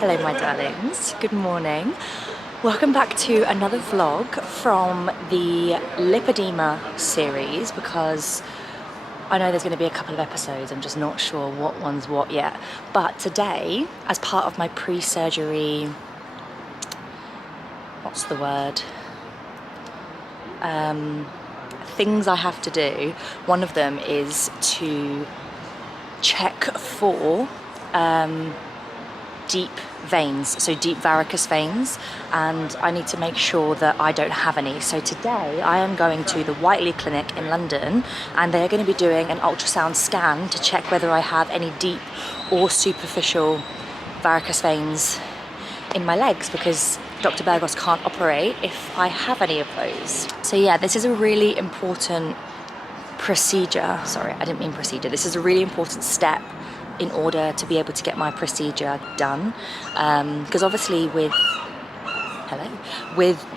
Hello my darlings, good morning. Welcome back to another vlog from the Lipedema series, because I know there's going to be a couple of episodes, I'm just not sure what one's what yet. But today, as part of my pre-surgery, what's the word? Things I have to do, one of them is to check for deep veins, so deep varicose veins, and I need to make sure that I don't have any. So today I am going to the Whiteley Clinic in London, and they're going to be doing an ultrasound scan to check whether I have any deep or superficial varicose veins in my legs, because Dr. Burgos can't operate if I have any of those. So yeah, this is a really important procedure. Sorry, I didn't mean procedure. This is a really important step in order to be able to get my procedure done. Because obviously with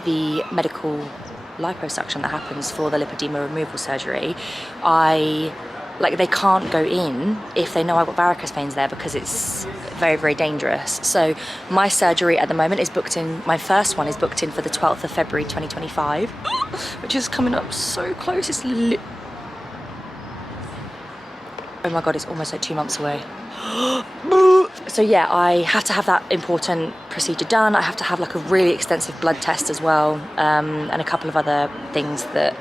the medical liposuction that happens for the lipedema removal surgery, they can't go in if they know I've got varicose veins there, because it's very, very dangerous. So my surgery at the moment is booked in, my first one is booked in for the 12th of February 2025, which is coming up so close. It's oh my God, it's almost like 2 months away. So yeah, I have to have that important procedure done. I have to have like a really extensive blood test as well, and a couple of other things that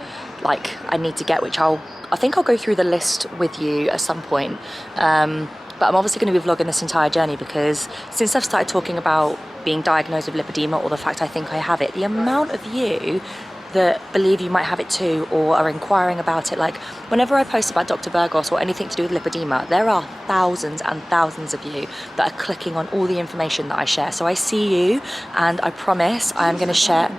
I need to get, which I think I'll go through the list with you at some point. But I'm obviously going to be vlogging this entire journey, because since I've started talking about being diagnosed with lipedema, or the fact I think I have it, the amount of you that believe you might have it too, or are inquiring about it, like whenever I post about Dr. Burgos or anything to do with lipedema, there are thousands and thousands of you that are clicking on all the information that I share. So I see you, and I promise I am going to share.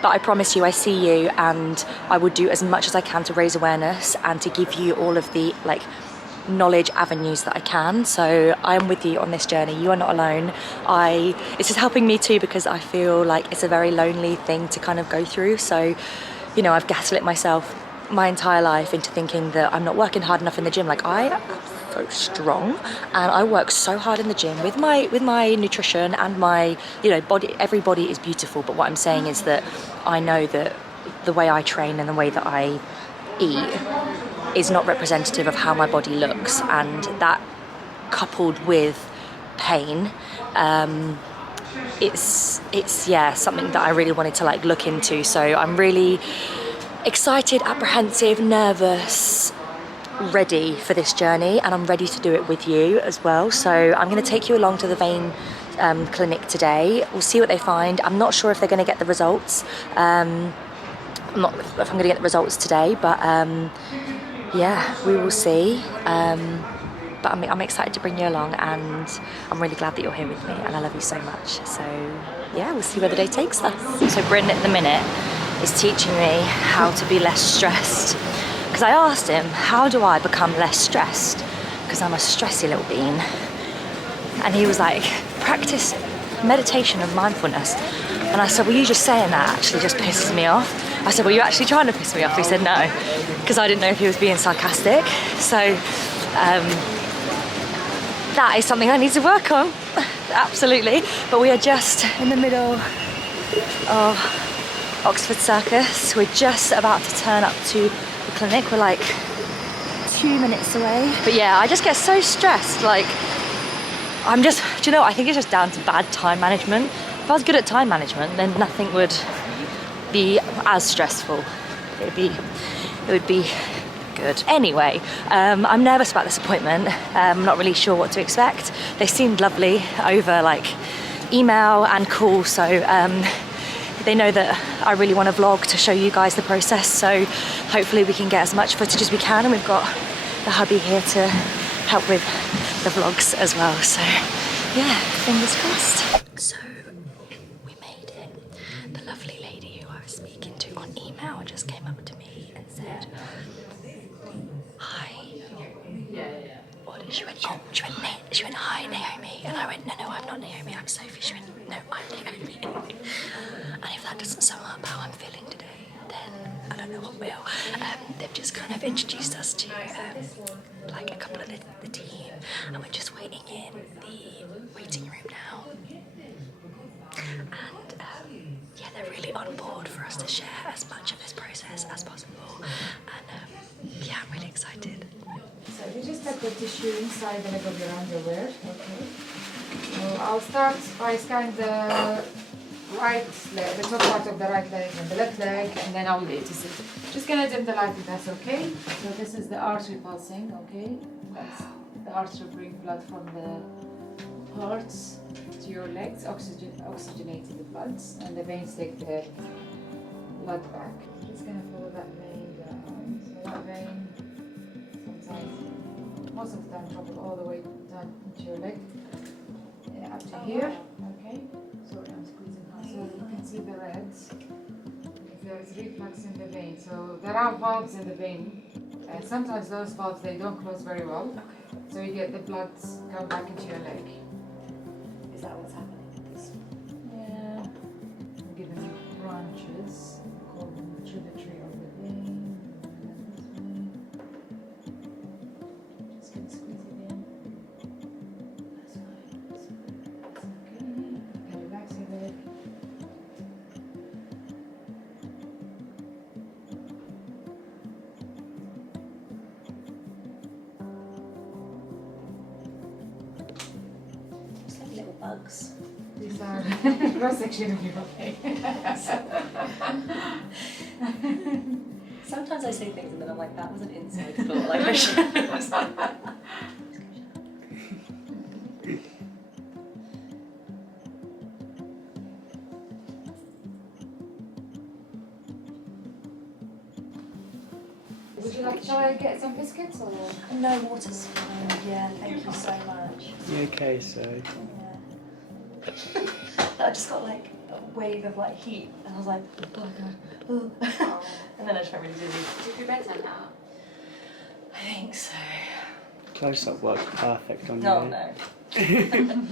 But I promise you, I see you, and I will do as much as I can to raise awareness and to give you all of the knowledge avenues that I can. So I'm with you on this journey. You are not alone. This is helping me too, because I feel like it's a very lonely thing to kind of go through. So, you know, I've gaslit myself my entire life into thinking that I'm not working hard enough in the gym. Like, I am so strong, and I work so hard in the gym with my nutrition and my, you know, body. Every body is beautiful, but what I'm saying is that I know that the way I train and the way that I eat is not representative of how my body looks, and that coupled with pain, it's something that I really wanted to look into. So I'm really excited, apprehensive, nervous, ready for this journey, and I'm ready to do it with you as well. So I'm going to take you along to the vein clinic today. We'll see what they find. I'm not sure if they're going to get the results. I'm not if I'm going to get the results today, but yeah, we will see. But I'm excited to bring you along, and I'm really glad that you're here with me, and I love you so much. So yeah, we'll see where the day takes us. So Bryn at the minute is teaching me how to be less stressed, because I asked him, how do I become less stressed, because I'm a stressy little bean, and he was like, practice meditation and mindfulness. And I said, well, you just saying that actually just pisses me off. I said, well, you actually trying to piss me off? He said, no, because I didn't know if he was being sarcastic. So that is something I need to work on, absolutely. But we are just in the middle of Oxford Circus. We're just about to turn up to the clinic. We're like 2 minutes away. But yeah, I just get so stressed. I'm just, do you know, I think it's just down to bad time management. If I was good at time management, then nothing would be as stressful. It would be good. Anyway, I'm nervous about this appointment. I'm not really sure what to expect. They seemed lovely over email and call, so they know that I really want to vlog to show you guys the process, so hopefully we can get as much footage as we can, and we've got the hubby here to help with the vlogs as well, so yeah, fingers crossed. So we made it. The lovely lady who I was speaking to on email just came up to me and said, hi. What did she went, oh, she went, hi Naomi, and I went, no, I'm not Naomi, I'm Sophie. She went, no, I'm Naomi. And if that doesn't sum up how I'm feeling today, then I don't know what will. They've just kind of introduced us to a couple of the team, and we're just waiting in the waiting room now, and yeah, they're really on board for us to share as much of this process as possible, and yeah, I'm really excited. So you just have the tissue inside the leg of your underwear, okay? So I'll start by scanning the right leg, the top part of the right leg and the left leg, and then I'll leave this. Just gonna dim the light if that's okay. So this is the artery pulsing, okay? That's the artery bring blood from the hearts to your legs, oxygenating the bloods, and the veins take the blood back. Just gonna follow that vein down. So that vein, sometimes, most of the time, travel all the way down into your leg, up to here. Okay. Sorry, I'm squeezing hard. So you can see the reds. There's reflux in the vein. So there are valves in the vein, and sometimes those valves they don't close very well. Okay. So you get the blood come back into your leg. Is that what's happening with this? Yeah. We give them branches. We call them tributary of the vein. Just gonna squeeze it in. That's fine. That's okay. You can relax your leg. It's like little bugs. These are cross section of your leg. Sometimes I say things and then I'm like, that was an inside thought. Like I should. Would you like, shall I get some biscuits or? No, water's fine. Yeah, thank you so much. You okay, so? Yeah. I just got like a wave of like heat and I was like, oh god. Oh. And then I just felt really dizzy. Did your bedtime now? I think so. Close-up works perfect on No, you. no.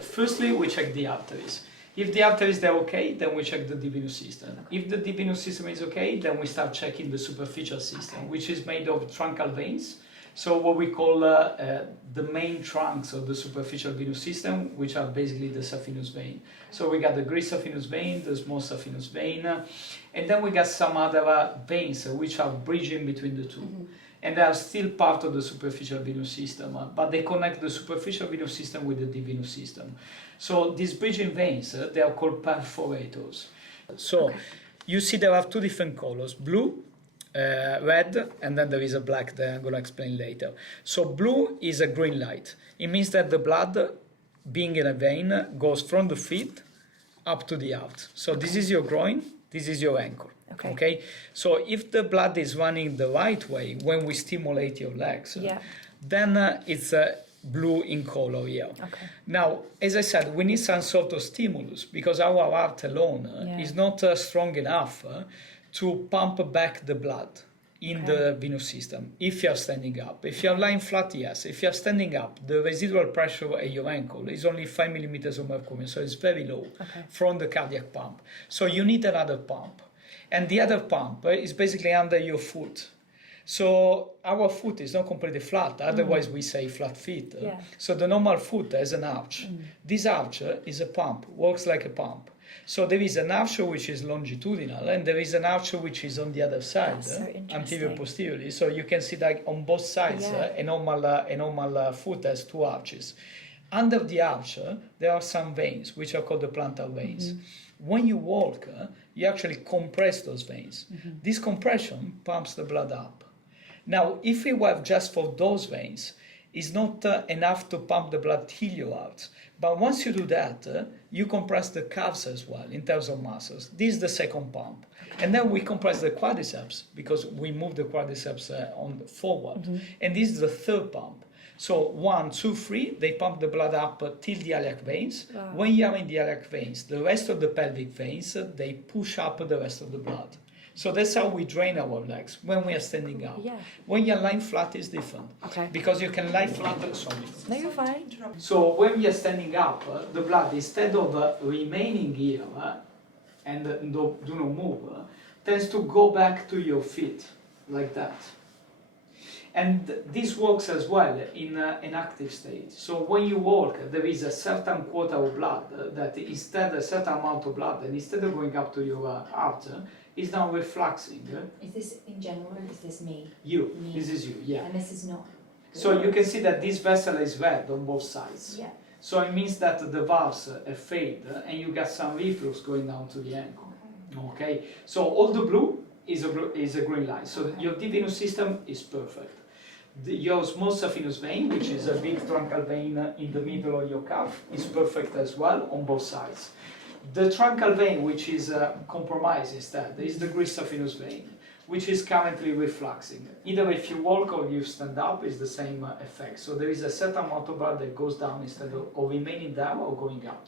Firstly, we check the arteries. If the arteries are okay, then we check the deep venous system. If the deep venous system is okay, then we start checking the superficial system, which is made of truncal veins. So what we call the main trunks of the superficial venous system, which are basically the saphenous vein. So we got the great saphenous vein, the small saphenous vein, and then we got some other veins which are bridging between the two. Mm-hmm. And they are still part of the superficial venous system, but they connect the superficial venous system with the deep venous system. So these bridging veins, they are called perforators. So you see there are two different colors, blue, red, and then there is a black that I'm going to explain later. So blue is a green light. It means that the blood, being in a vein, goes from the feet up to the heart. So this is your groin, this is your ankle. Okay. So if the blood is running the right way when we stimulate your legs, then it's blue in color here. Okay. Now, as I said, we need some sort of stimulus because our heart alone is not strong enough to pump back the blood in the venous system if you're standing up. If you're lying flat, yes. If you're standing up, the residual pressure at your ankle is only 5 millimeters of mercury, so it's very low from the cardiac pump. So you need another pump. And the other pump is basically under your foot. So our foot is not completely flat, otherwise we say flat feet. So the normal foot has an arch. This arch is a pump, works like a pump. So there is an arch which is longitudinal and there is an arch which is on the other side, anterior posteriorly. So you can see that on both sides, a normal foot has two arches. Under the arch, there are some veins which are called the plantar veins. When you walk, you actually compress those veins. This compression pumps the blood up. Now, if we have just for those veins, it's not enough to pump the blood till your heart. But once you do that, you compress the calves as well in terms of muscles. This is the second pump. And then we compress the quadriceps because we move the quadriceps on forward. And this is the third pump. So 1, 2, 3, they pump the blood up till the iliac veins. Wow. When you are in the iliac veins, the rest of the pelvic veins, they push up the rest of the blood. So that's how we drain our legs when we are standing up. When you're lying flat, it's different. Because you can lie flat. Sorry. No, you're fine. So when we are standing up, the blood, instead of remaining here and do not move, tends to go back to your feet like that. And this works as well in an active state. So when you walk, there is a certain quota of blood that instead, a certain amount of blood, and instead of going up to your heart, is now refluxing. Is this in general, or is this me? You, Me. this is you, yeah. And this is not. So you can see that this vessel is red on both sides. Yeah. So it means that the valves have failed and you got some reflux going down to the ankle. Okay, so all the blue is a green light. So your deep venous system is perfect. Your small saphenous vein, which is a big truncal vein in the middle of your calf, is perfect as well on both sides. The truncal vein, which is compromised instead, is the great saphenous vein, which is currently refluxing. Either if you walk or you stand up, it's the same effect. So there is a certain amount of blood that goes down instead of remaining down or going up.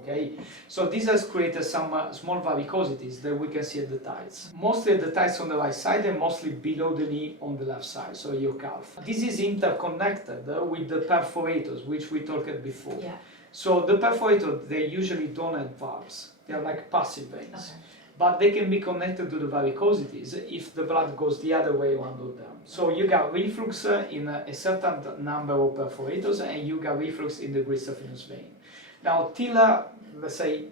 Okay, so this has created some small varicosities that we can see at the thighs. Mostly at the thighs on the right side and mostly below the knee on the left side, so your calf. This is interconnected with the perforators, which we talked before. Yeah. So the perforators, they usually don't have valves. They are like passive veins. Okay. But they can be connected to the varicosities if the blood goes the other way around them. So you got reflux in a certain number of perforators and you got reflux in the great saphenous vein. Now, till, let's say,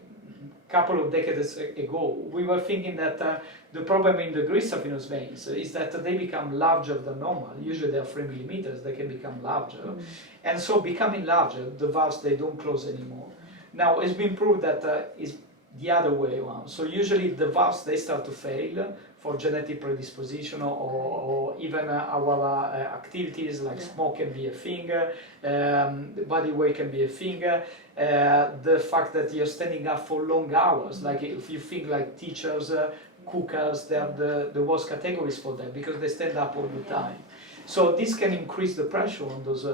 a couple of decades ago, we were thinking that the problem in the great saphenous veins is that they become larger than normal. Usually they are 3 millimeters, they can become larger. And so becoming larger, the valves, they don't close anymore. Now, it's been proved that it's the other way around. So usually the valves, they start to fail for genetic predisposition or even our activities like smoke can be a thing, body weight can be a thing, the fact that you're standing up for long hours, like if you think like teachers, cookers, they are the worst categories for them because they stand up all the time. So this can increase the pressure on those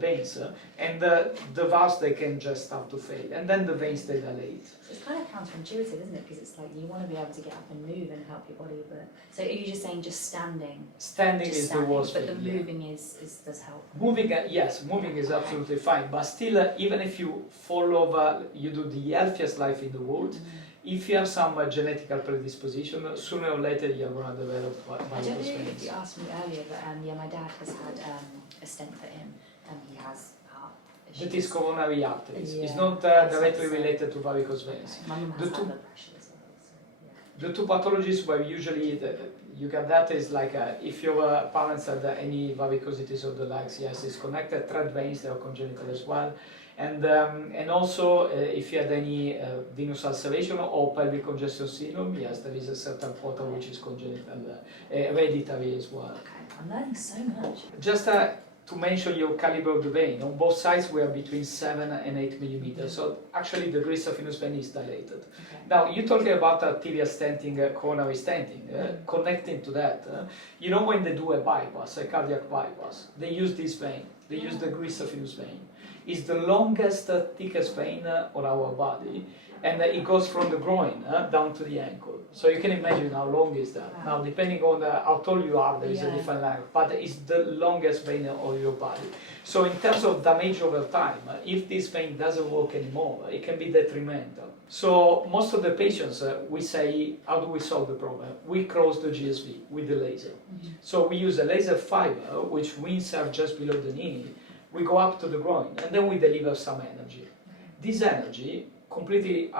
veins, and the valves, they can just start to fail, and then the veins, they dilate. So it's kind of counterintuitive, isn't it? Because it's like you want to be able to get up and move and help your body, but so are you just saying just standing? Standing Just is standing, the worst but thing. the Yeah. moving does help. Moving, yes, moving is absolutely fine, but still, even if you fall over, you do the healthiest life in the world. If you have some genetical predisposition, sooner or later you're going to develop I don't know varicose if veins. you asked me earlier, but yeah, my dad has had a stent put in, and he has heart issues. That is coronary arteries. It's Yeah. not That's directly so- related to varicose veins. My mum The has high two- blood pressure as well. So, yeah. The two pathologies where usually you get that is like if your parents had any varicosities of the legs, yes, it's connected. Thread veins, they are congenital as well. And also if you had any venous ulceration or pelvic congestion syndrome, yes, there is a certain quota which is congenital, hereditary as well. Okay, I'm learning so much. Just to mention your caliber of the vein, on both sides we are between 7 and 8 millimeters, so actually the great saphenous vein is dilated. Okay. Now, you're talking about arterial stenting, coronary stenting, connecting to that. You know when they do a bypass, a cardiac bypass, they use this vein, they use the great saphenous vein. It's the longest, thickest vein on our body, and it goes from the groin down to the ankle. So you can imagine how long is that. Wow. Now, depending on how tall you are, there is a Yeah. different length, but it's the longest vein of your body. So in terms of damage over time, if this vein doesn't work anymore, it can be detrimental. So most of the patients, we say, how do we solve the problem? We cross the GSV with the laser. So we use a laser fiber, which we insert just below the knee. We go up to the groin, and then we deliver some energy. This energy completely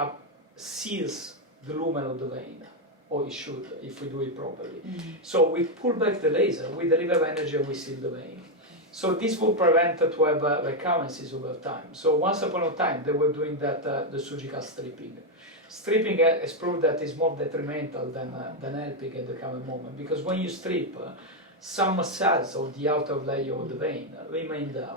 seals the lumen of the vein, or it should, if we do it properly. So we pull back the laser, we deliver energy, and we seal the vein. So this will prevent to have recurrences over time. So once upon a time, they were doing that, the surgical stripping. Stripping has proved that it's more detrimental than helping at the current moment, because when you strip, some cells of the outer layer of the vein remain down.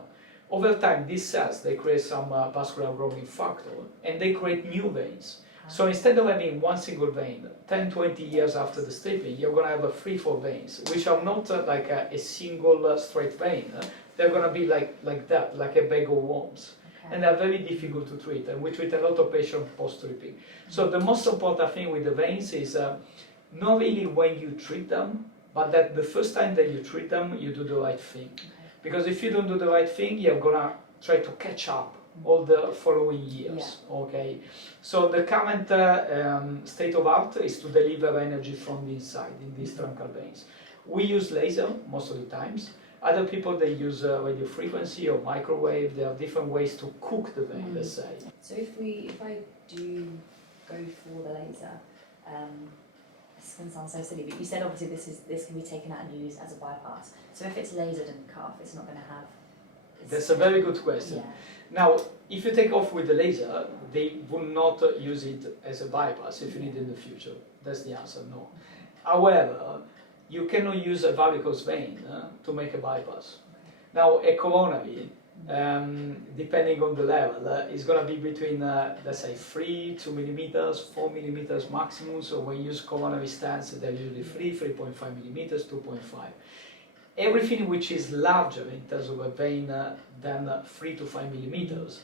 Over time, these cells, they create some vascular growing factor, and they create new veins. So instead of having one single vein, 10, 20 years after the stripping, you're going to have 3, 4 veins, which are not like a single straight vein. They're going to be like that, like a bag of worms. And they're very difficult to treat, and we treat a lot of patients post-stripping. So the most important thing with the veins is not really when you treat them, but that the first time that you treat them, you do the right thing. Because if you don't do the right thing, you're gonna try to catch up all the following years. Yeah. Okay. So the current state of art is to deliver energy from the inside in these truncal veins. We use laser most of the times. Other people, they use radio frequency or microwave. There are different ways to cook the vein, let's say. So if I do go for the laser, this can sound so silly, but you said obviously this can be taken out and used as a bypass. So if it's lasered in the cuff, it's not going to have... That's a very good question. Yeah. Now, if you take off with the laser, they will not use it as a bypass if you need in the future. That's the answer, no. However, you cannot use a varicose vein to make a bypass. Now, a coronary, depending on the level, is going to be between, let's say, 3, 2 millimeters, 4 millimeters maximum. So when you use coronary stents, they're usually 3.5 millimeters, 2.5. Everything which is larger in terms of a vein than 3 to 5 millimeters,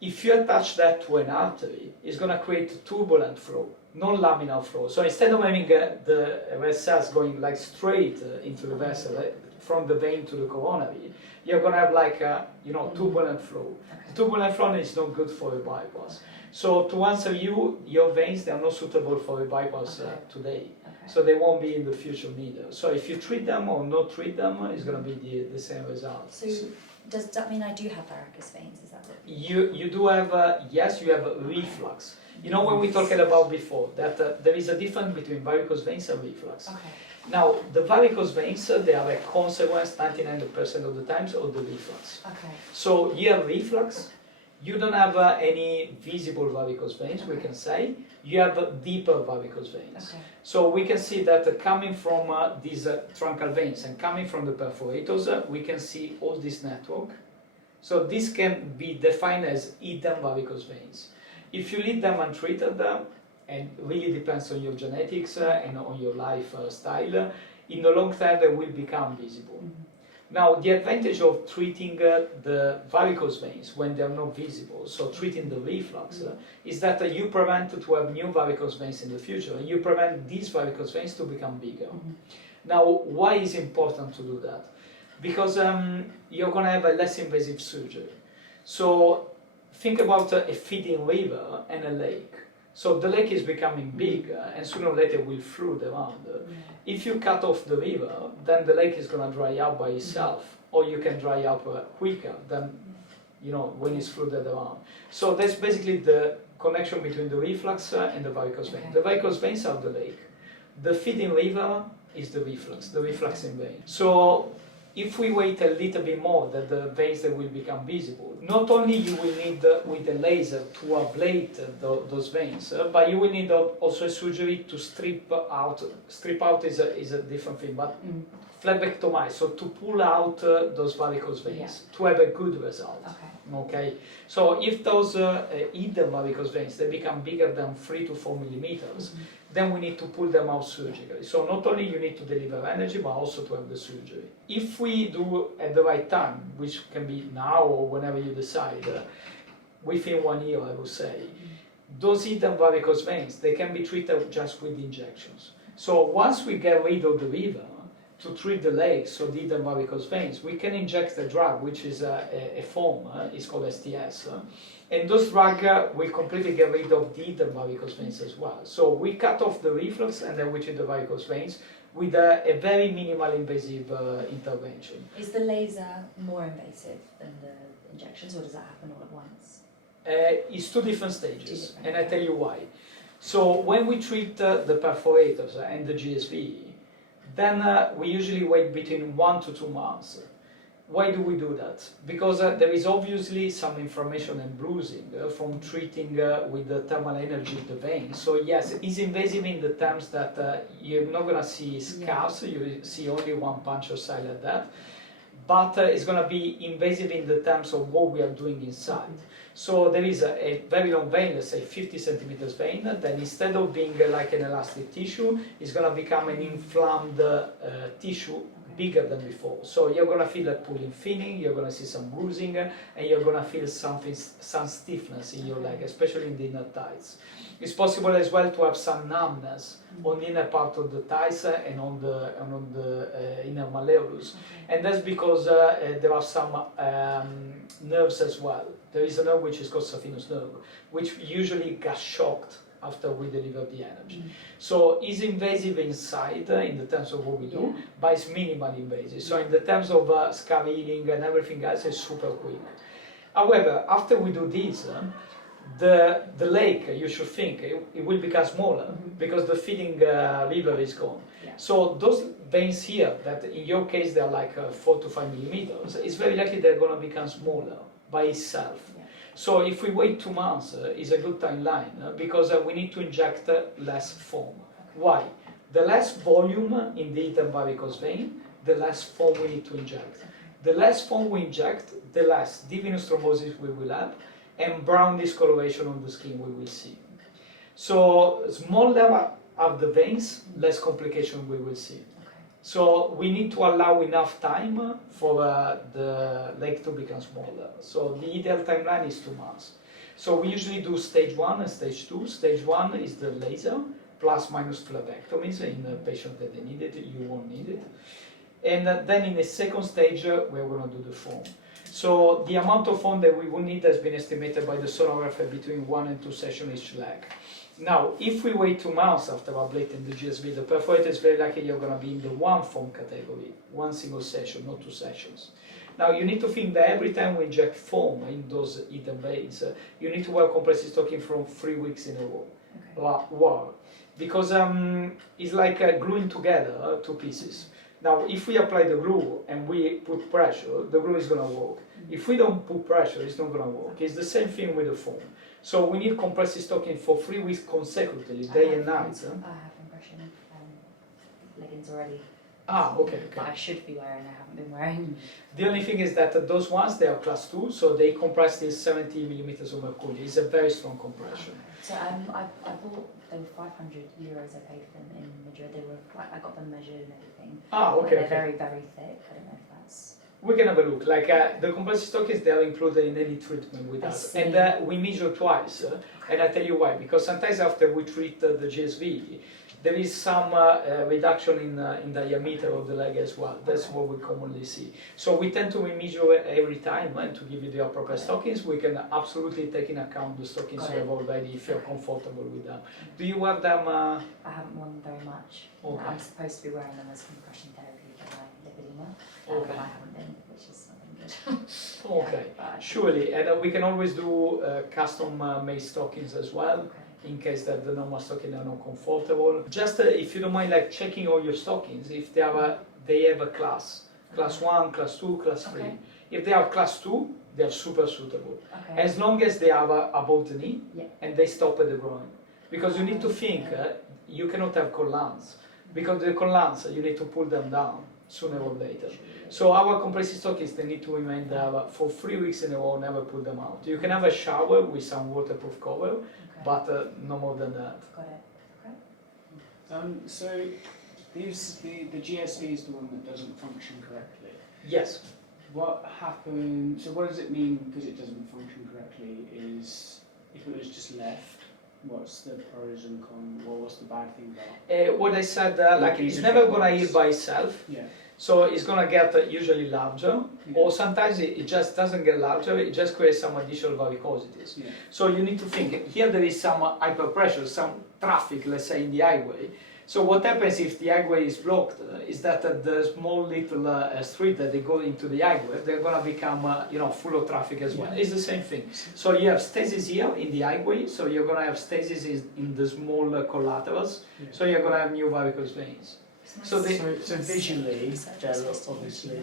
if you attach that to an artery, it's going to create turbulent flow, non-laminar flow. So instead of having the red cells going like straight into the vessel from the vein to the coronary, you're going to have like turbulent flow. The turbulent flow is not good for a bypass. So to answer you, your veins, they are not suitable for a bypass today. So they won't be in the future neither. So if you treat them or not treat them, it's going to be the same result. So does that mean I do have varicose veins? Is that what? You do have, yes, you have reflux. You know when we talked about before, that there is a difference between varicose veins and reflux. Okay. Now, the varicose veins, they are a consequence 99% of the times of the reflux. Okay. So you have reflux, you don't have any visible varicose veins, we can say. You have deeper varicose veins. Okay. So we can see that coming from these truncal veins and coming from the perforators, we can see all this network. So this can be defined as hidden varicose veins. If you leave them untreated, and really depends on your genetics and on your lifestyle, in the long term they will become visible. Now, the advantage of treating the varicose veins when they are not visible, so treating the reflux, is that you prevent to have new varicose veins in the future, and you prevent these varicose veins to become bigger. Now, why is it important to do that? Because you're going to have a less invasive surgery. So think about a feeding river and a lake. So the lake is becoming big and sooner or later will flood around. If you cut off the river, then the lake is going to dry up by itself, or you can dry up quicker than when it's flooded around. So that's basically the connection between the reflux and the varicose vein. The varicose veins are the lake. The feeding river is the refluxing vein. So if we wait a little bit more, that the veins that will become visible, not only you will need with the laser to ablate those veins, but you will need also a surgery to strip out. Strip out is a different thing, but phlebectomy, so to pull out those varicose veins to have a good result. Okay. So if those hidden varicose veins they become bigger than 3 to 4 millimeters, then we need to pull them out surgically. So not only you need to deliver energy, but also to have the surgery. If we do at the right time, which can be now or whenever you decide, within 1 year I would say, those hidden varicose veins, they can be treated just with injections. So once we get rid of the river, to treat the legs, so the hidden varicose veins, we can inject the drug, which is a foam, it's called STS, and those drugs will completely get rid of the hidden varicose veins as well. So we cut off the reflux and then we treat the varicose veins with a very minimal invasive intervention. Is the laser more invasive than the injections, or does that happen all at once? It's two different stages, and I tell you why. So when we treat the perforators and the GSV, then we usually wait between 1 to 2 months. Why do we do that? Because there is obviously some inflammation and bruising from treating with the thermal energy of the vein. So yes, it's invasive in the terms that you're not going to see scars, you see only one puncture site like that. But it's going to be invasive in the terms of what we are doing inside. So there is a very long vein, let's say 50 centimeters vein, then instead of being like an elastic tissue, it's going to become an inflamed tissue bigger than before. So you're going to feel a pulling feeling, you're going to see some bruising, and you're going to feel some stiffness in your leg, especially in the inner thighs. It's possible as well to have some numbness on the inner part of the thighs and on the inner malleolus. And that's because there are some nerves as well. There is a nerve which is called saphenous nerve, which usually gets shocked after we deliver the energy. So it's invasive inside in the terms of what we do, but it's minimally invasive. So in the terms of scar healing and everything else, it's super quick. However, after we do this, the lake, you should think, it will become smaller because the feeding liver is gone. So those veins here, that in your case they're like 4 to 5 millimeters, it's very likely they're going to become smaller by itself. So if we wait 2 months, it's a good timeline because we need to inject less foam. Why? The less volume in the hidden varicose vein, the less foam we need to inject. The less foam we inject, the less deep venous thrombosis we will have, and brown discoloration on the skin we will see. So smaller of the veins, less complication we will see. So we need to allow enough time for the leg to become smaller. So the ideal timeline is 2 months. So we usually do stage 1 and stage 2. Stage 1 is the laser, plus minus phlebectomies in the patient that they need it, you won't need it. And then in the second stage, we're going to do the foam. So the amount of foam that we will need has been estimated by the sonographer between 1 and 2 sessions each leg. Now, if we wait 2 months after ablating the GSV, the perforator is very likely you're going to be in the 1 foam category, 1 single session, not 2 sessions. Now, you need to think that every time we inject foam in those hidden veins, you need to wear compressive stocking from 3 weeks in a row. Wow. Because it's like gluing together 2 pieces. Now, if we apply the glue and we put pressure, the glue is going to work. If we don't put pressure, it's not going to work. It's the same thing with the foam. So we need compressive stocking for 3 weeks consecutively, day and night. I have compression leggings already. Okay. But I should be wearing, I haven't been wearing. The only thing is that those ones, they are class 2, so they compress this 70 millimeters of mercury. It's a very strong compression. So I bought, they were 500 euros I paid for them in Madrid. They were like, I got them measured and everything. Okay. They're very, very thick. I don't know if that's... We can have a look. Like the compressive stockings, they are included in any treatment with us. And we measure twice. And I tell you why. Because sometimes after we treat the GSV, there is some reduction in diameter of the leg as well. That's what we commonly see. So we tend to measure every time, and to give you the appropriate stockings, we can absolutely take in account the stockings you have already if you're comfortable with them. Do you have them? I haven't worn them very much. Okay. I'm supposed to be wearing them as compression therapy for my lipedema, Okay. but I haven't been, which is not been good. Okay, But surely. And we can always do custom made stockings as well. okay. In case that the normal stockings are not comfortable. Just if you don't mind, like checking all your stockings, if they have a class 1, class 2, class 3. Okay. If they have class 2, they are super suitable. Okay. As long as they are above the knee Yeah. and they stop at the groin. Because you need to think, you cannot have collants. Because the collants, you need to pull them down sooner or later. So our compressive stockings, they need to remain there for 3 weeks in a row, never pull them out. You can have a shower with some waterproof cover, but no more than that. Got it. Okay. So the GSV is the one that doesn't function correctly. Yes. What happens? So what does it mean because it doesn't function correctly? Is if it was just left, what's the pros and cons? Or what's the bad thing about it? What I said, like it's never gonna heal by itself. Yeah. So it's gonna get usually larger, or sometimes it just doesn't get larger. It just creates some additional varicosities. Yeah. So you need to think, here there is some hyperpressure, some traffic, let's say, in the highway. So what happens if the highway is blocked is that the small little street that they go into the highway, they're going to become full of traffic as well. It's the same thing. So you have stasis here in the highway, so you're going to have stasis in the small collaterals, so you're going to have new varicose veins. So visually, there are obviously,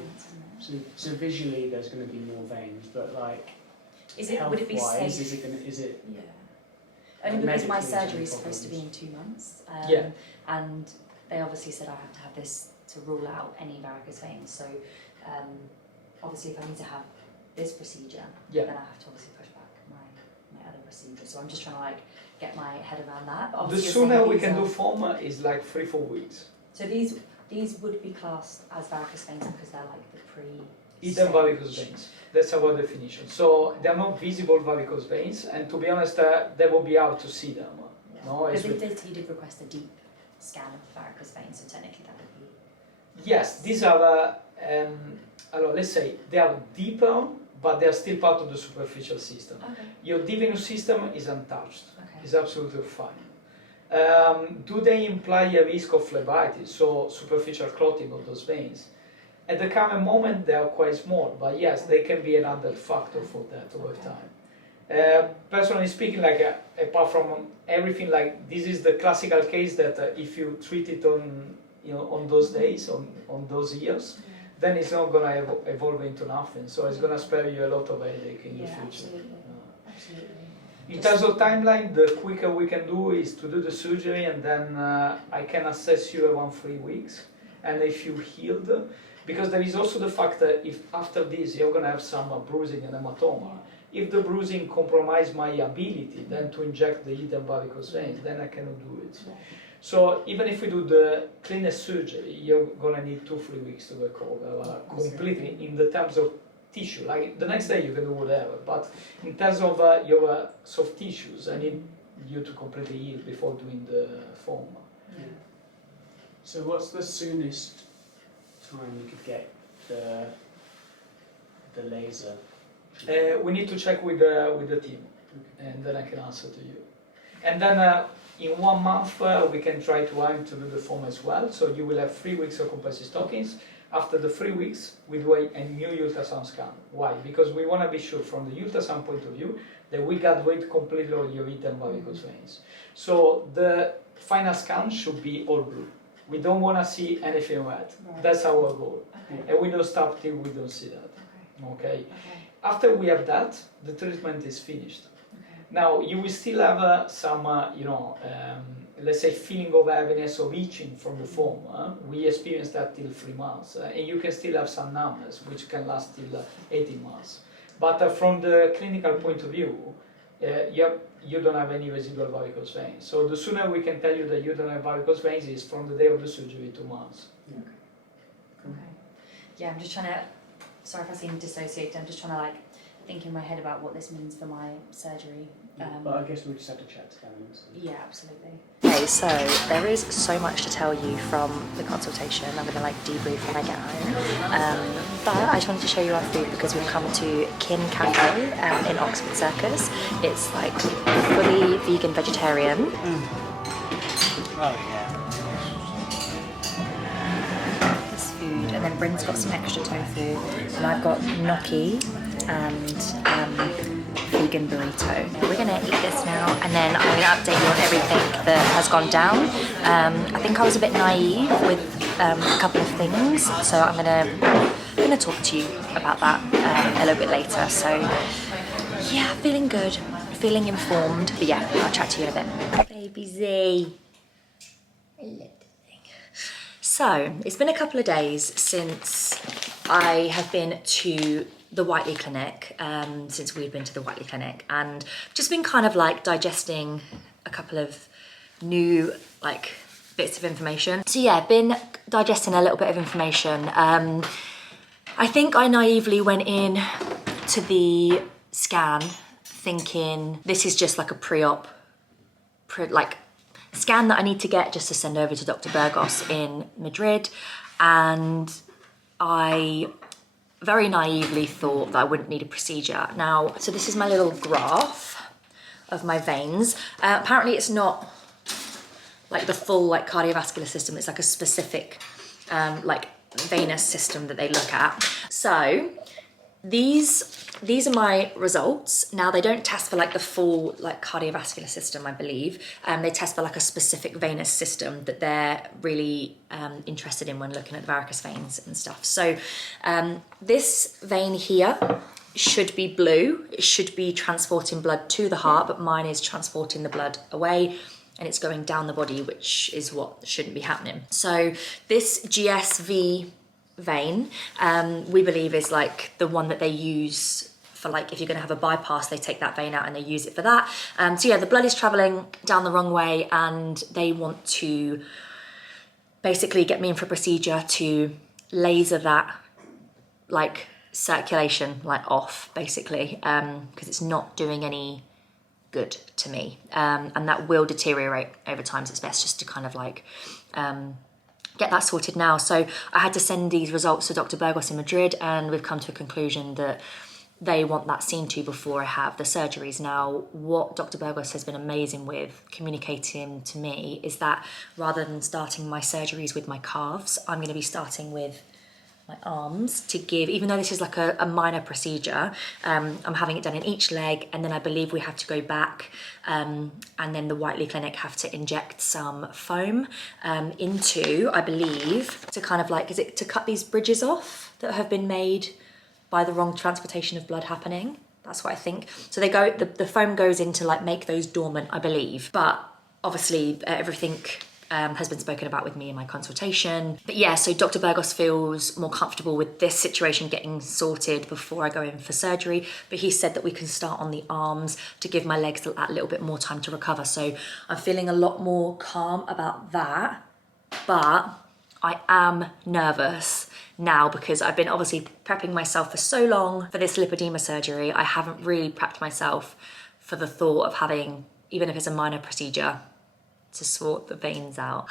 so visually there's going to be more veins, but like, Would it be safe? Is it? Yeah. Only because my medically, is there surgery is any supposed to be in problems? 2 months. Yeah. And they obviously said I have to have this to rule out any varicose veins. So obviously if I need to have this procedure, then I have to obviously push back my other procedure. So I'm just trying to like get my head around that. But The obviously sooner we can do foam is like 3-4 weeks. So these would be classed as varicose veins because they're like the Hidden varicose veins. That's our definition. So they are not visible varicose veins, and to be honest, they will be hard to see them. Yeah. No, because he did request a deep scan of varicose veins, so technically that would be. Yes, these are. Let's say they are deeper but they are still part of the superficial system. Okay. Your deep venous system is untouched. Okay. It's absolutely fine. Do they imply a risk of phlebitis, so superficial clotting of those veins? At the current moment, they are quite small, but yes, they can be another factor for that over time. Personally speaking, like apart from everything, like this is the classical case that if you treat it on, on those days, on those years, then it's not gonna evolve into nothing. So it's gonna spare you a lot of headache in the future. Absolutely. In terms of timeline, the quicker we can do is to do the surgery, and then I can assess you around 3 weeks. And if you healed, because there is also the fact that if after this you're gonna have some bruising and hematoma, if the bruising compromise my ability then to inject the hidden varicose veins, then I cannot do it. So even if we do the cleanest surgery, you're gonna need 2-3 weeks to recover completely in the terms of tissue. Like the next day you can do whatever, but in terms of your soft tissues, I need you to completely heal before doing the foam. So what's the soonest time you could get the laser? We need to check with the team, and then I can answer to you. And then in 1 month we can try to aim to do the foam as well. So you will have 3 weeks of compressive stockings. After the 3 weeks, we do a new ultrasound scan. Why? Because we want to be sure from the ultrasound point of view that we got rid completely of your hidden varicose veins. So the final scan should be all blue. We don't want to see anything red. That's our goal. And we don't stop till we don't see that. Okay. After we have that, the treatment is finished. Now you will still have some, let's say, feeling of heaviness or itching from the foam. We experience that till 3 months, and you can still have some numbness, which can last till 18 months. But from the clinical point of view, you don't have any residual varicose veins. So the sooner we can tell you that you don't have varicose veins is from the day of the surgery, 2 months. Yeah, I'm just trying to. Sorry if I seem dissociated. I'm just trying to think in my head about what this means for my surgery. But I guess we just have to chat to them. So. Yeah, absolutely. Okay, so there is so much to tell you from the consultation. I'm going to debrief when I get home. But I just wanted to show you our food because we've come to Kin Cafe in Oxford Circus. It's fully vegan vegetarian. Oh yeah. This food, and then Bryn's got some extra tofu, and I've got gnocchi and vegan burrito. We're gonna eat this now, and then I'm gonna update you on everything that has gone down. I think I was a bit naive with a couple of things, so I'm gonna talk to you about that a little bit later. So yeah, feeling good, feeling informed. But yeah, I'll chat to you in a bit. Baby Z. So it's been a couple of days since I have been to the Whiteley Clinic, since we've been to the Whiteley Clinic, and just been kind of digesting a couple of new bits of information. So yeah, I've been digesting a little bit of information. I think I naively went in to the scan thinking this is just a pre-op, scan that I need to get just to send over to Dr. Burgos in Madrid, and I very naively thought that I wouldn't need a procedure. Now, so this is my little graph of my veins. Apparently it's not the full cardiovascular system, it's a specific venous system that they look at. So these are my results. Now they don't test for the full cardiovascular system, I believe. They test for a specific venous system that they're really interested in when looking at the varicose veins and stuff. So this vein here should be blue. It should be transporting blood to the heart, but mine is transporting the blood away and it's going down the body, which is what shouldn't be happening. So this GSV vein, we believe is the one that they use for if you're going to have a bypass, they take that vein out and they use it for that. So yeah, the blood is traveling down the wrong way, and they want to basically get me in for a procedure to laser that circulation off, basically, because it's not doing any good to me, and that will deteriorate over time. So it's best just to kind of get that sorted now. So I had to send these results to Dr. Burgos in Madrid, and we've come to a conclusion that they want that seen to before I have the surgeries. Now, what Dr. Burgos has been amazing with communicating to me is that rather than starting my surgeries with my calves, I'm going to be starting with my arms to give, even though this is like a minor procedure, I'm having it done in each leg, and then I believe we have to go back and then the Whiteley Clinic have to inject some foam into, I believe, to kind of like, is it to cut these bridges off that have been made by the wrong transportation of blood happening? That's what I think. So they go, the foam goes in to like make those dormant, I believe. But obviously everything has been spoken about with me in my consultation. But yeah, so Dr. Burgos feels more comfortable with this situation getting sorted before I go in for surgery. But he said that we can start on the arms to give my legs a little bit more time to recover. So I'm feeling a lot more calm about that. But I am nervous now because I've been obviously prepping myself for so long for this lipedema surgery. I haven't really prepped myself for the thought of having, even if it's a minor procedure, to sort the veins out.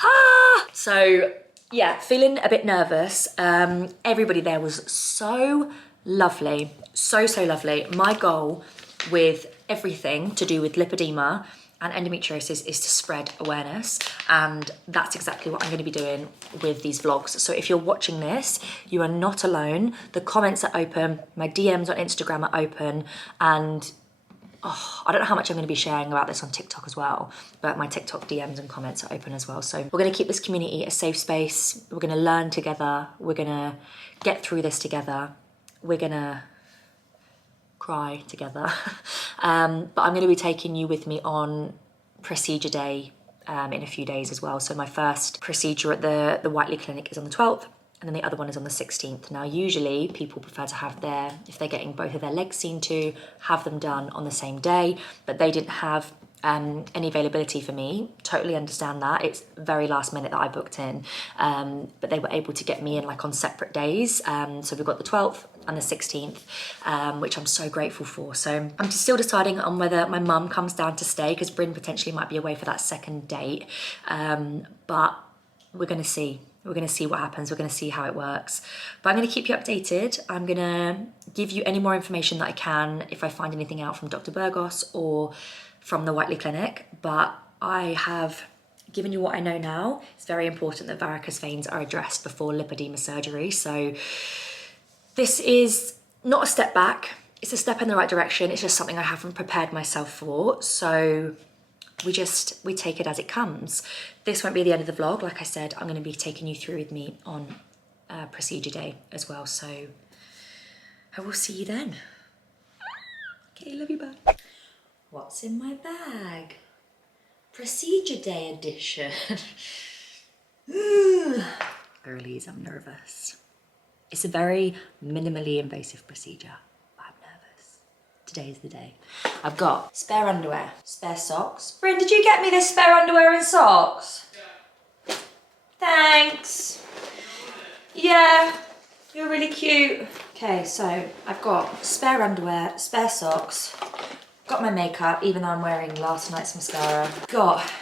So yeah, feeling a bit nervous. Everybody there was so lovely, so lovely. My goal with everything to do with lipedema and endometriosis is to spread awareness, and that's exactly what I'm going to be doing with these vlogs. So if you're watching this, you are not alone. The comments are open, my DMs on Instagram are open, and I don't know how much I'm going to be sharing about this on TikTok as well, but my TikTok DMs and comments are open as well. So we're going to keep this community a safe space. We're going to learn together. We're going to get through this together. We're going to cry together. But I'm going to be taking you with me on procedure day in a few days as well. So my first procedure at the Whiteley Clinic is on the 12th. And then the other one is on the 16th. Now, usually people prefer to have if they're getting both of their legs seen to, have them done on the same day, but they didn't have any availability for me. Totally understand that. It's very last minute that I booked in, but they were able to get me in like on separate days. So we've got the 12th and the 16th, which I'm so grateful for. So I'm still deciding on whether my mum comes down to stay, because Bryn potentially might be away for that second date, but we're going to see. We're going to see what happens. We're going to see how it works. But I'm going to keep you updated. I'm going to give you any more information that I can if I find anything out from Dr. Burgos or from the Whiteley Clinic. But I have given you what I know now. It's very important that varicose veins are addressed before lipedema surgery. So this is not a step back. It's a step in the right direction. It's just something I haven't prepared myself for. So we take it as it comes. This won't be the end of the vlog. Like I said, I'm going to be taking you through with me on procedure day as well. So I will see you then. Okay, love you, bye. What's in my bag? Procedure day edition. Girlies, I'm nervous. It's a very minimally invasive procedure. Today is the day. I've got spare underwear, spare socks. Bryn, did you get me this spare underwear and socks? Yeah. Thanks. Yeah, you're really cute. Okay, so I've got spare underwear, spare socks, got my makeup, even though I'm wearing last night's mascara. Got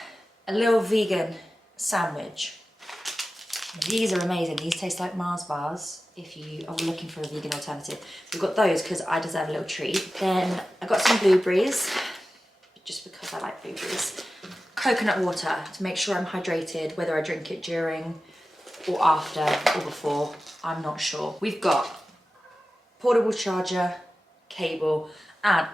a little vegan sandwich. These are amazing. These taste like Mars bars. If you are looking for a vegan alternative, we've got those because I deserve a little treat. Then I got some blueberries, just because I like blueberries. Coconut water to make sure I'm hydrated, whether I drink it during or after or before, I'm not sure. We've got portable charger, cable, and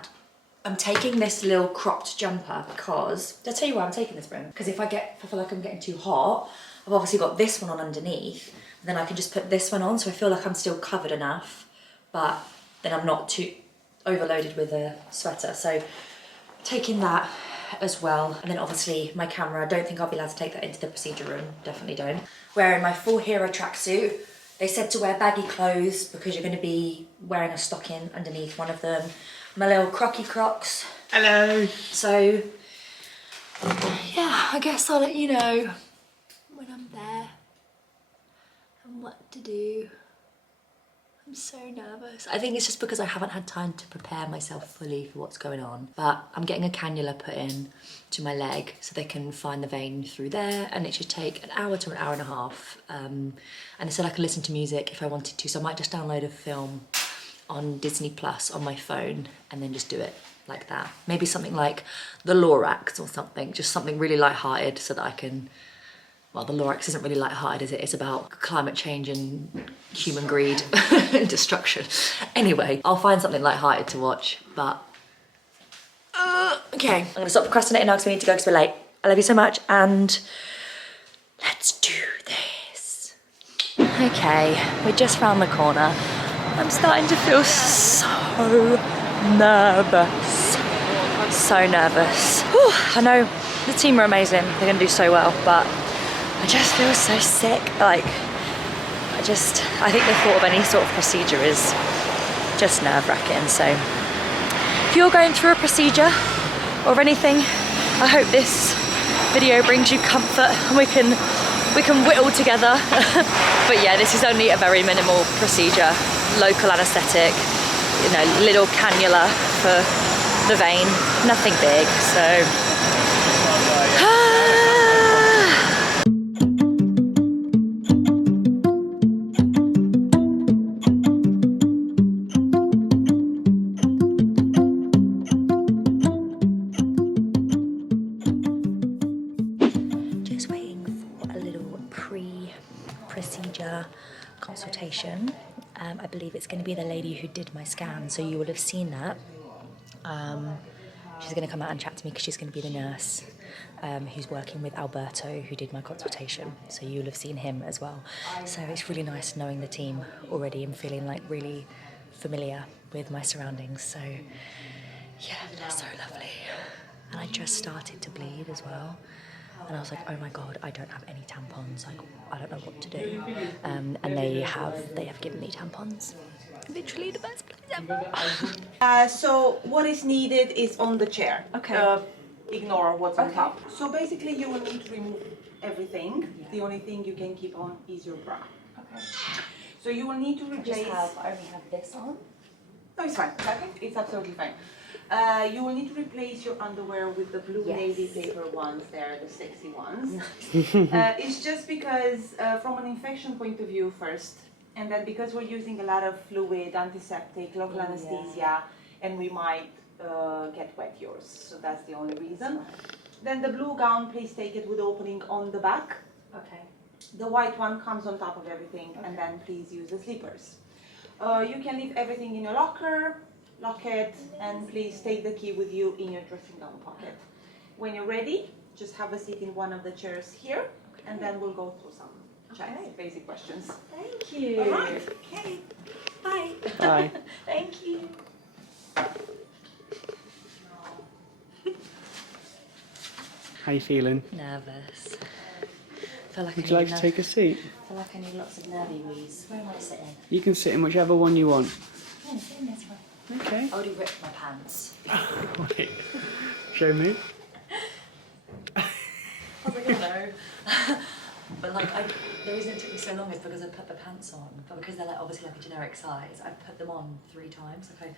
I'm taking this little cropped jumper because, I'll tell you why I'm taking this, Bryn. Because if I feel like I'm getting too hot, I've obviously got this one on underneath, then I can just put this one on, so I feel like I'm still covered enough, but then I'm not too overloaded with a sweater. So taking that as well. And then obviously my camera, I don't think I'll be allowed to take that into the procedure room, definitely don't. Wearing my full hero tracksuit. They said to wear baggy clothes because you're going to be wearing a stocking underneath one of them. My little crocky crocs. Hello. So yeah, I guess I'll let you know when I'm there and what to do. I'm so nervous. I think it's just because I haven't had time to prepare myself fully for what's going on. But I'm getting a cannula put in to my leg so they can find the vein through there, and it should take an hour to an hour and a half. And they said I could listen to music if I wanted to, so I might just download a film on Disney Plus on my phone and then just do it like that. Maybe something like the Lorax or something, just something really light-hearted so that I can, well, the Lorax isn't really light-hearted, is it? It's about climate change and human greed and destruction. Anyway, I'll find something light-hearted to watch, but okay. I'm gonna stop procrastinating now because we need to go because we're late. I love you so much and let's do this. Okay, we're just round the corner. I'm starting to feel so nervous. So nervous. Whew, I know the team are amazing. They're gonna do so well, but I just feel so sick. Like, I think the thought of any sort of procedure is just nerve-wracking. So if you're going through a procedure or anything, I hope this video brings you comfort and we can whittle together. But yeah, this is only a very minimal procedure. Local anaesthetic, you know, little cannula for the vein, nothing big, so. Just waiting for a little pre-procedure consultation. I believe it's going to be the lady who did my scan, so you will have seen that. She's going to come out and chat to me because she's going to be the nurse who's working with Alberto, who did my consultation. So you'll have seen him as well. So it's really nice knowing the team already and feeling like really familiar with my surroundings. So yeah, they're so lovely. And I just started to bleed as well. And I was like, oh my God, I don't have any tampons. Like, I don't know what to do. And they have given me tampons. Literally the best place ever. So what is needed is on the chair. Okay. Ignore what's on top. So basically you will need to remove everything. Yeah. The only thing you can keep on is your bra. Okay. So you will need to replace... I only have this on. No, it's fine. Perfect. It's absolutely fine. You will need to replace your underwear with the blue navy paper ones there, the sexy ones. It's just because from an infection point of view first, and then because we're using a lot of fluid, antiseptic, local anesthesia, and we might get wet yours. So that's the only reason. Then the blue gown, please take it with opening on the back. Okay. The white one comes on top of everything, and then please use the slippers. You can leave everything in your locker, lock it, and please take the key with you in your dressing gown pocket. When you're ready, just have a seat in one of the chairs here, and then we'll go through some basic questions. Thank you. All right. Okay. Bye. Bye. Thank you. How you feeling? Nervous. Feel like Would you like to take a seat? I feel like I need lots of nervy wheeze. Where am I sitting? You can sit in whichever one you want. Yeah, sit in this one. Okay. I already ripped my pants. Wait. Show me. I was like, oh no. But like, the reason it took me so long is because I put the pants on, but because they're like obviously like a generic size, I put them on 3 times. Like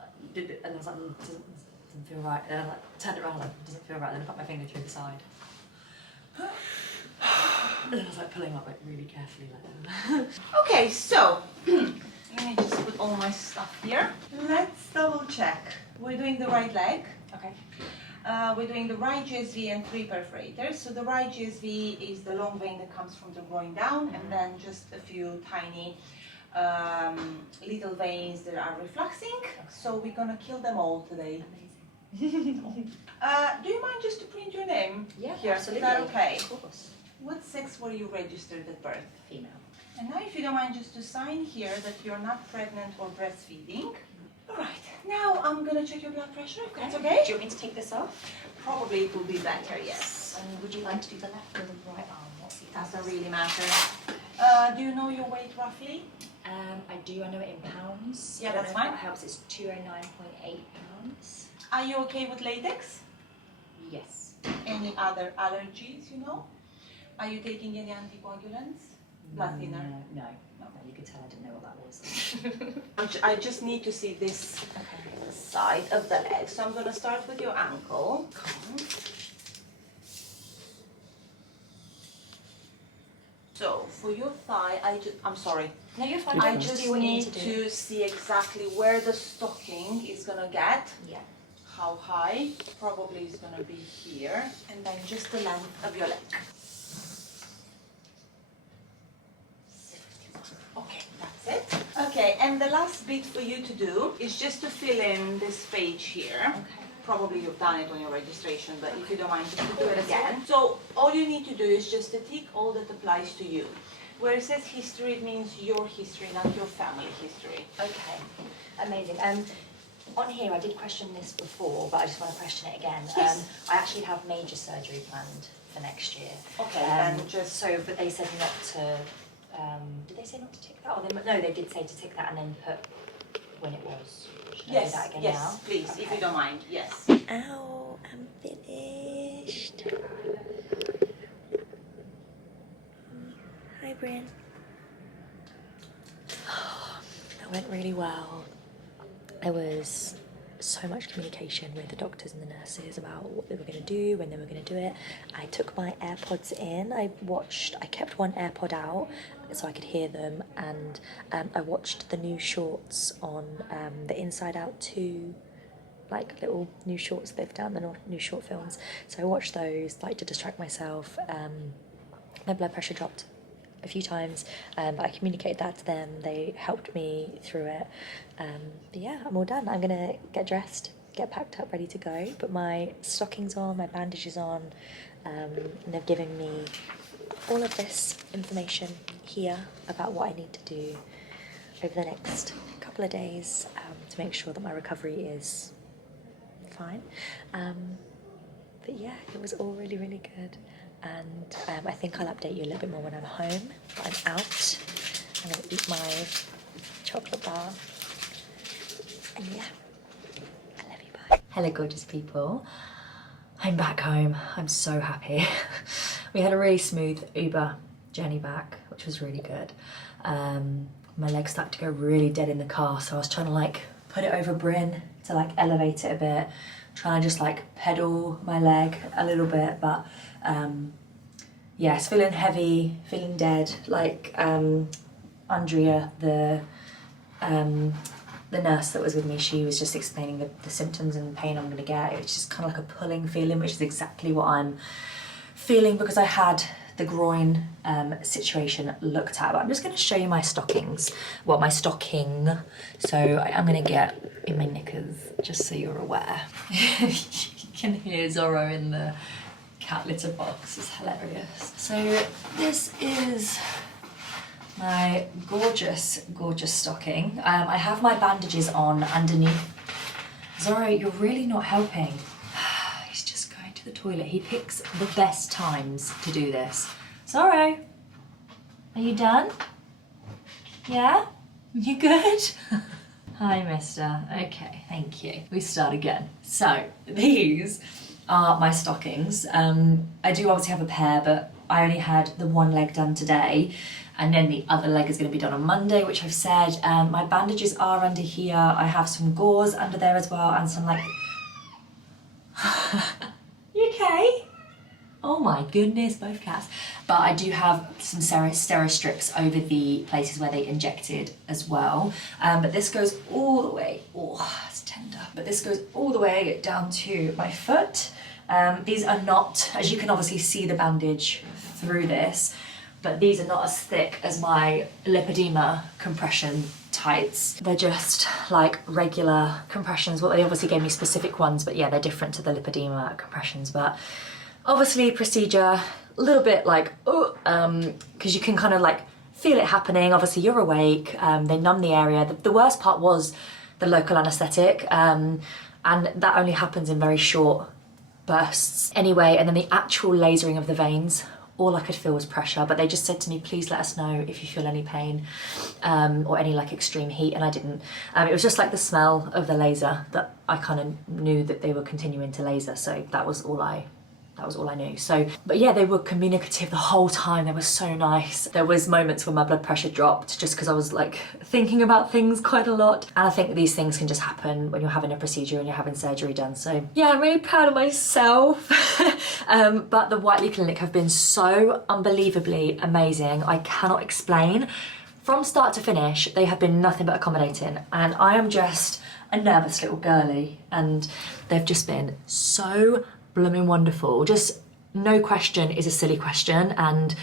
I did it, and I was like, doesn't feel right. And I like turned it around, like doesn't feel right. Then I put my finger through the side. And then I was like pulling up like really carefully like that. Okay, so let me just put all my stuff here. Let's double check. We're doing the right leg. Okay. We're doing the right GSV and 3 perforators. So the right GSV is the long vein that comes from the groin down, and then just a few tiny little veins that are refluxing. So we're gonna kill them all today. Amazing. Do you mind just to print your name Yeah, here? absolutely. Is that okay? Of course. What sex were you registered at birth? Female. And now if you don't mind just to sign here that you're not pregnant or breastfeeding. Alright, now I'm gonna check your blood pressure, if that's okay? Do you want me to take this off? Probably it will be better, yes. Would you like to do the left or the right arm? What's the Doesn't really matter. Do you know your weight roughly? I do, I know it in pounds. Yeah, I don't that's know if fine. that helps, it's 209.8 pounds. Are you okay with latex? Yes. Any other allergies, you know? Are you taking any anticoagulants? Blood thinner? No, you could tell I didn't know what that was. I just need to see this side of the leg. So I'm gonna start with your ankle. So for your thigh, I'm sorry. No, you're fine. I Just just do what you need to do. to see exactly where the stocking is gonna get. Yeah. How high? Probably is gonna be here, and then just the length of your leg. Okay, that's it. Okay, and the last bit for you to do is just to fill in this page here. Okay. Probably you've done it on your registration, but if you don't mind, just to do it again. So all you need to do is just to tick all that applies to you. Where it says history, it means your history, not your family history. Okay. Amazing. On here, I did question this before, but I just want to question it again. Yes. I actually have major surgery planned for next year. Okay, then just... So, but they said not to. Did they say not to tick that? Or no, they did say to tick that and then put when it was. Should I do that again yes, now? please, Okay. if you don't mind, yes. Ow, I'm finished. Hi, Bryn. That went really well. There was so much communication with the doctors and the nurses about what they were going to do, when they were going to do it. I took my AirPods in. I kept one AirPod out so I could hear them, and I watched the new shorts on the Inside Out 2, like little new shorts they've done, the new short films. So I watched those, like, to distract myself. My blood pressure dropped a few times, but I communicated that to them. They helped me through it. But yeah, I'm all done. I'm gonna get dressed, get packed up, ready to go. Put my stockings on, my bandages on, and they've given me all of this information here about what I need to do over the next couple of days to make sure that my recovery is fine. But yeah, it was all really, really good. And I think I'll update you a little bit more when I'm home. But I'm out. I'm going to eat my chocolate bar. And yeah, I love you, bye. Hello, gorgeous people. I'm back home. I'm so happy. We had a really smooth Uber journey back, which was really good. My legs started to go really dead in the car, so I was trying to like put it over Bryn to like elevate it a bit, trying to just like pedal my leg a little bit, but yes, feeling heavy, feeling dead. Like Andrea, the nurse that was with me, she was just explaining the symptoms and the pain I'm gonna get. It's just kind of like a pulling feeling, which is exactly what I'm feeling because I had the groin situation looked at. But I'm just gonna show you my stockings. Well, my stocking. So I'm gonna get in my knickers, just so you're aware. You can hear Zorro in the cat litter box. It's hilarious. So this is my gorgeous, gorgeous stocking. I have my bandages on underneath. Zorro, you're really not helping. He's just going to the toilet. He picks the best times to do this. Zorro, are you done? Yeah? You good? Hi, mister. Okay, thank you. We start again. So, these are my stockings. I do obviously have a pair, but I only had the one leg done today, and then the other leg is going to be done on Monday, which I've said. My bandages are under here. I have some gauze under there as well, and some like... You okay? Oh my goodness, both cats. But I do have some stero strips over the places where they injected as well. But this goes all the way, oh, it's tender. But this goes all the way down to my foot. These are not, as you can obviously see the bandage through this, but these are not as thick as my Lipedema compression tights. They're just like regular compressions. Well, they obviously gave me specific ones, but yeah, they're different to the Lipedema compressions. But obviously procedure, a little bit like, because you can kind of like feel it happening. Obviously you're awake, they numb the area. The worst part was the local anesthetic, and that only happens in very short bursts. Anyway, and then the actual lasering of the veins, all I could feel was pressure, but they just said to me, please let us know if you feel any pain or any like extreme heat, and I didn't. It was just like the smell of the laser that I kind of knew that they were continuing to laser, so that was all I knew. So, but yeah, they were communicative the whole time. They were so nice. There was moments when my blood pressure dropped just because I was like thinking about things quite a lot. And I think these things can just happen when you're having a procedure and you're having surgery done. So yeah, I'm really proud of myself. But the Whiteley Clinic have been so unbelievably amazing. I cannot explain From start to finish, they have been nothing but accommodating, and I am just a nervous little girly, and they've just been so blooming wonderful. Just no question is a silly question, and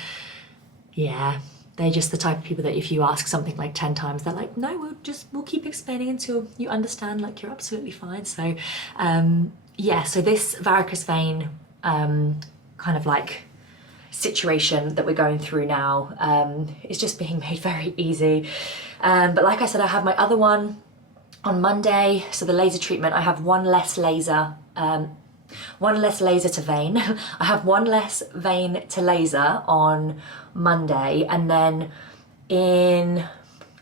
yeah, they're just the type of people that if you ask something like 10 times, they're like, no, we'll keep explaining until you understand, like you're absolutely fine. So yeah, so this varicose vein kind of like situation that we're going through now is just being made very easy. But like I said, I have my other one on Monday. So the laser treatment, I have one less laser to vein. I have one less vein to laser on Monday, and then in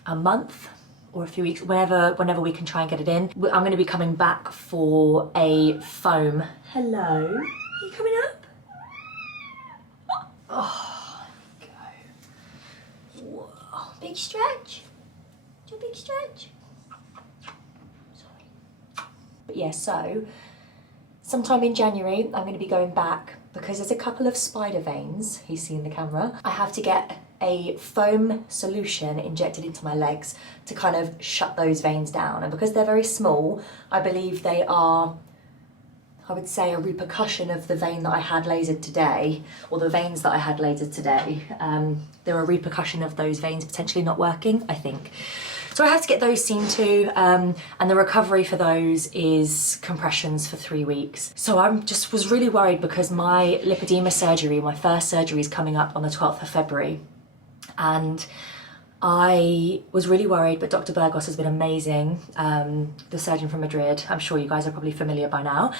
a month or a few weeks, whenever we can try and get it in, I'm going to be coming back for a foam. Hello, are you coming up? Oh, there you go. Whoa, big stretch. Do a big stretch. Sorry. But yeah, so sometime in January, I'm going to be going back because there's a couple of spider veins you see in the camera. I have to get a foam solution injected into my legs to kind of shut those veins down. And because they're very small, I believe they are, I would say, a repercussion of the vein that I had lasered today, or the veins that I had lasered today. They're a repercussion of those veins potentially not working, I think. So I have to get those seen to, and the recovery for those is compressions for 3 weeks. So I was really worried because my lipedema surgery, my first surgery, is coming up on the 12th of February. And I was really worried, but Dr. Burgos has been amazing, the surgeon from Madrid. I'm sure you guys are probably familiar by now.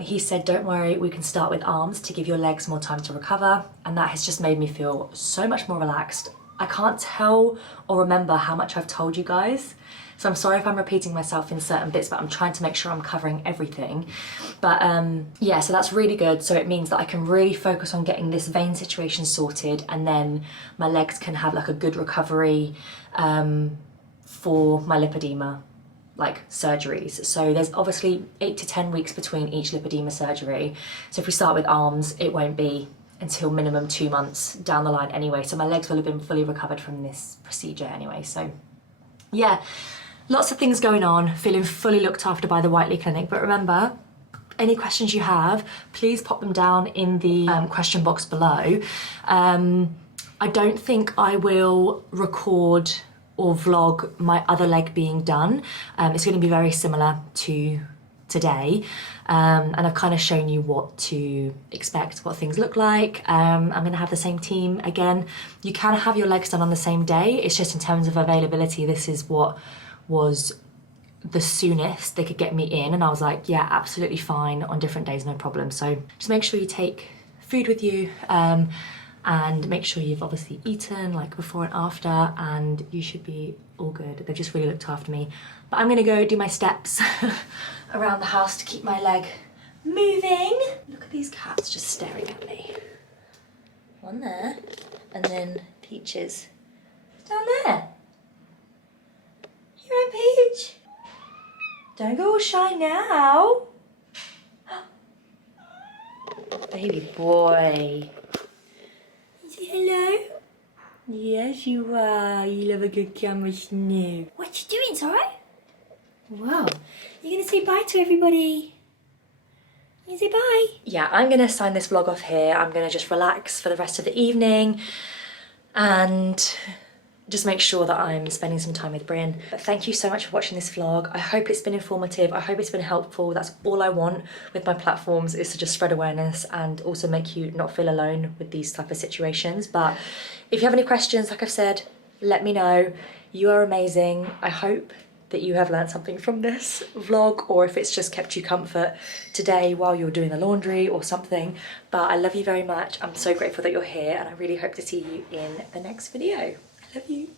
He said, don't worry, we can start with arms to give your legs more time to recover. And that has just made me feel so much more relaxed. I can't tell or remember how much I've told you guys. So I'm sorry if I'm repeating myself in certain bits, but I'm trying to make sure I'm covering everything. But yeah, so that's really good. So it means that I can really focus on getting this vein situation sorted, and then my legs can have like a good recovery for my lipedema, like surgeries. So there's obviously 8 to 10 weeks between each lipedema surgery. So if we start with arms, it won't be until minimum 2 months down the line anyway. So my legs will have been fully recovered from this procedure anyway. So yeah, lots of things going on, feeling fully looked after by the Whiteley Clinic. But remember, any questions you have, please pop them down in the question box below. I don't think I will record or vlog my other leg being done. It's going to be very similar to today, and I've kind of shown you what to expect, what things look like. I'm going to have the same team again. You can have your legs done on the same day, it's just in terms of availability, this is what was the soonest they could get me in, and I was like, yeah, absolutely fine on different days, no problem. So just make sure you take food with you, and make sure you've obviously eaten like before and after, and you should be all good. They've just really looked after me. But I'm gonna go do my steps around the house to keep my leg moving. Look at these cats just staring at me. One there, and then Peaches down there. You're right, Peach. Don't go all shy now. Baby boy. Say hello. Yes, you are. You love a good camera snoop. What you doing, Zara? Wow. You're gonna say bye to everybody. You say bye. Yeah, I'm gonna sign this vlog off here. I'm gonna just relax for the rest of the evening and just make sure that I'm spending some time with Bryn. But thank you so much for watching this vlog. I hope it's been informative. I hope it's been helpful. That's all I want with my platforms, is to just spread awareness and also make you not feel alone with these type of situations. But if you have any questions, like I've said, let me know. You are amazing. I hope that you have learned something from this vlog, or if it's just kept you comfort today while you're doing the laundry or something. But I love you very much. I'm so grateful that you're here, and I really hope to see you in the next video. I love you.